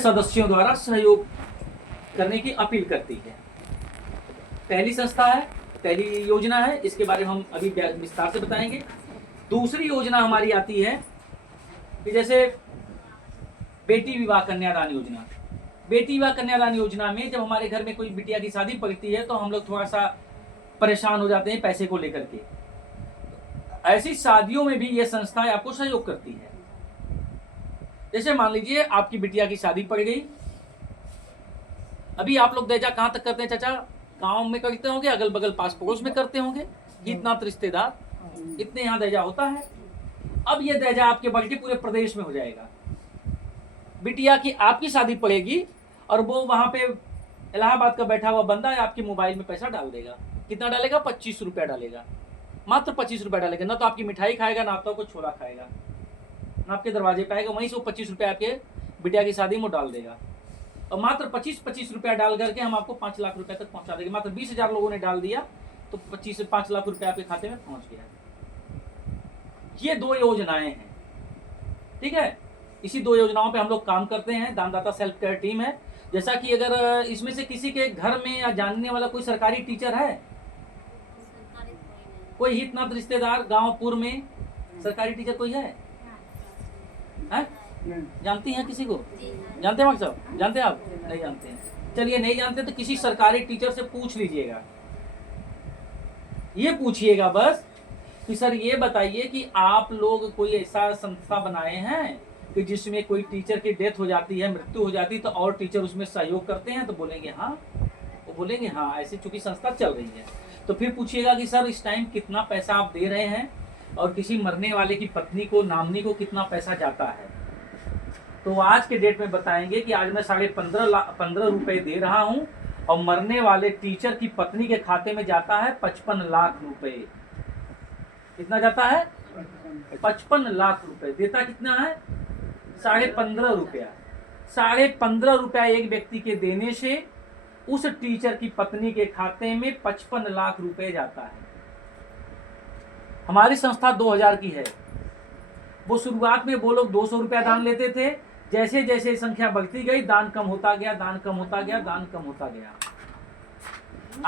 सदस्यों द्वारा सहयोग करने की अपील करती है। पहली संस्था है, पहली योजना है, इसके बारे में हम अभी विस्तार से बताएंगे। दूसरी योजना हमारी आती है कि जैसे बेटी विवाह कन्यादान योजना। बेटी विवाह कन्यादान योजना में जब हमारे घर में कोई बिटिया की शादी पड़ती है तो हम लोग थोड़ा सा परेशान हो जाते हैं पैसे को लेकर के। ऐसी शादियों में भी ये संस्थाएं आपको सहयोग करती है। जैसे मान लीजिए आपकी बिटिया की शादी पड़ गई, अभी आप लोग दहेजा कहाँ तक करते हैं चाचा? गांव में करते होंगे, अगल बगल पास पड़ोस में करते होंगे, इतना रिश्तेदार, इतने यहाँ दहेजा होता है। अब ये दहेजा आपके बल्कि पूरे प्रदेश में हो जाएगा। बिटिया की आपकी शादी पड़ेगी और वो वहां पे इलाहाबाद का बैठा हुआ बंदा है, आपके मोबाइल में पैसा डाल देगा। कितना डालेगा? 25 रुपया डालेगा, मात्र 25 रुपया डालेगा। ना तो आपकी मिठाई खाएगा, ना आपका कोई छोला खाएगा, ना आपके दरवाजे पे आएगा। वहीं से वो 25 रुपया आपके बिटिया की शादी में डाल देगा और मात्र 25 रुपया डाल करके हम आपको 5 लाख रुपया तक पहुंचा देंगे। मात्र 20,000 लोगों ने डाल दिया तो 25 से 5 लाख रुपया आपके खाते में पहुंच गया। ये 2 योजनाएं हैं, ठीक है। इसी 2 योजनाओं पे हम लोग काम करते हैं। दानदाता सेल्फ केयर टीम है। जैसा कि अगर इसमें से किसी के घर में या जानने वाला कोई सरकारी टीचर है, कोई हितनात रिश्तेदार गांवपुर में सरकारी टीचर कोई है? जानती हैं किसी को? जानते हैं साहब? जानते हैं आप? नहीं जानते हैं? चलिए, नहीं जानते तो किसी सरकारी टीचर से पूछ लीजिएगा। ये पूछिएगा बस कि सर ये बताइए कि आप लोग कोई ऐसा संस्था बनाए हैं कि जिसमें कोई टीचर की डेथ हो जाती है, मृत्यु हो जाती है, तो और टीचर उसमें सहयोग करते हैं? तो बोलेंगे हाँ। वो बोलेंगे हाँ, ऐसी चूंकि संस्था चल रही है। तो फिर पूछिएगा कि सर इस टाइम कितना पैसा आप दे रहे हैं और किसी मरने वाले की पत्नी को, नामनी को कितना पैसा जाता है। तो आज के डेट में बताएंगे कि आज मैं 15.5 रुपए दे रहा हूं और मरने वाले टीचर की पत्नी के खाते में जाता है 55 लाख रुपए। कितना जाता है? 55 लाख रुपए। देता कितना है? 15.5 रुपया। 15.5 रुपया एक व्यक्ति के देने से उस टीचर की पत्नी के खाते में 55 लाख रुपए जाता है। हमारी संस्था 2000 की है। वो शुरुआत में वो लोग 200 रुपया दान लेते थे। जैसे जैसे संख्या बढ़ती गई, दान कम होता गया, दान कम होता गया, दान कम होता गया।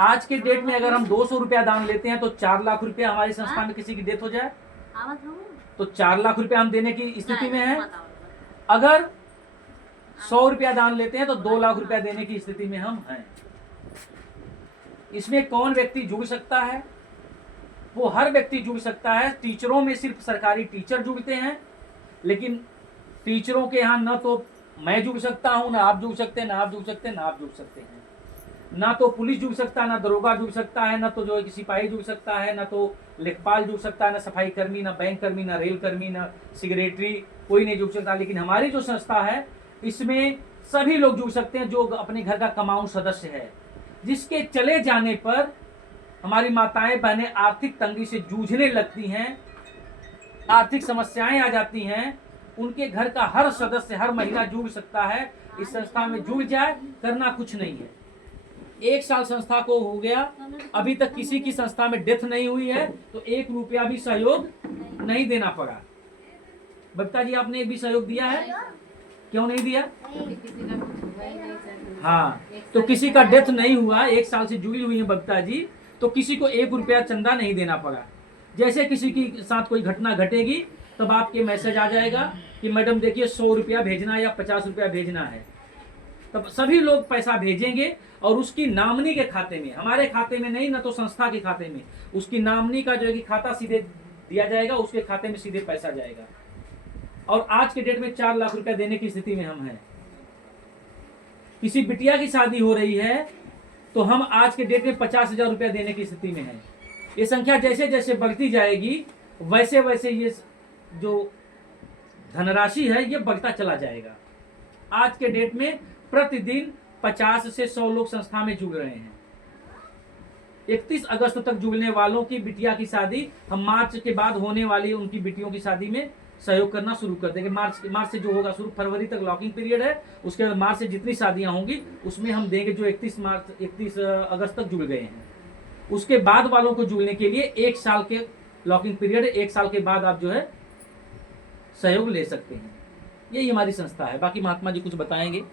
आज के डेट में अगर हम 200 रुपया दान लेते हैं तो 4 लाख रुपया हमारी संस्था में किसी की डेथ हो जाए तो 4 लाख रुपया हम देने की स्थिति में है। अगर 100 रुपया दान लेते हैं तो 2 लाख रुपया देने की स्थिति में हम हैं। इसमें कौन व्यक्ति जुड़ सकता है? वो हर व्यक्ति जुड़ सकता है। टीचरों में सिर्फ सरकारी टीचर जुड़ते हैं, लेकिन टीचरों के यहाँ न तो मैं जुड़ सकता हूँ, ना आप जुड़ सकते हैं, ना आप जुड़ सकते हैं, ना आप जुड़ सकते हैं। ना तो पुलिस जुड़ सकता है, ना दरोगा जुड़ सकता है, ना तो जो सिपाही जुड़ सकता है, ना तो लेखपाल जुड़ सकता है, ना सफाई कर्मी, ना बैंक कर्मी, ना रेल कर्मी, ना सेक्रेटरी, कोई नहीं जुड़ सकता। लेकिन हमारी जो संस्था है इसमें सभी लोग जुड़ सकते हैं जो अपने घर का कमाऊ सदस्य है, जिसके चले जाने पर हमारी माताएं बहनें आर्थिक तंगी से जूझने लगती हैं, आर्थिक समस्याएं आ जाती हैं। उनके घर का हर सदस्य, हर महिला जुड़ सकता है। इस संस्था में जुड़ जाए, करना कुछ नहीं है। 1 साल संस्था को हो गया, अभी तक किसी की संस्था में डेथ नहीं हुई है तो 1 रुपया भी सहयोग नहीं देना पड़ा। बबीता जी, आपने एक भी सहयोग दिया है? क्यों नहीं दिया? हाँ, तो किसी का डेथ नहीं हुआ, 1 साल से जुड़ी हुई है बबीता जी, तो किसी को 1 रुपया चंदा नहीं देना पड़ा। जैसे किसी की साथ कोई घटना घटेगी तब आपके मैसेज आ जाएगा कि मैडम देखिए 100 रुपया भेजना है या 50 रुपया भेजना है। तब सभी लोग पैसा भेजेंगे और उसकी नामनी के खाते में, हमारे खाते में नहीं, ना तो संस्था के खाते में, उसकी नामनी का जो है कि खाता सीधे दिया जाएगा, उसके खाते में सीधे पैसा जाएगा। और आज के डेट में 4 लाख रुपया देने की स्थिति में हम हैं। किसी बिटिया की शादी हो रही है तो हम आज के डेट में 50,000 रुपया देने की स्थिति में है। ये संख्या जैसे जैसे बढ़ती जाएगी वैसे वैसे ये जो धनराशि है ये बढ़ता चला जाएगा। आज के डेट में प्रतिदिन 50 से 100 लोग संस्था में जुड़ रहे हैं। 31 अगस्त तक जुड़ने वालों की बिटिया की शादी हम मार्च के बाद होने वाली उनकी बिटियों की शादी में सहयोग करना शुरू कर देंगे। मार्च से जो होगा शुरू, फरवरी तक लॉकिंग पीरियड है, उसके बाद मार्च से जितनी शादियां होंगी उसमें हम देंगे जो 31 अगस्त तक जुड़ गए हैं। उसके बाद वालों को जुड़ने के लिए 1 साल के लॉकिंग पीरियड है। 1 साल के बाद आप जो है सहयोग ले सकते हैं। यही हमारी संस्था है। बाकी महात्मा जी कुछ बताएंगे।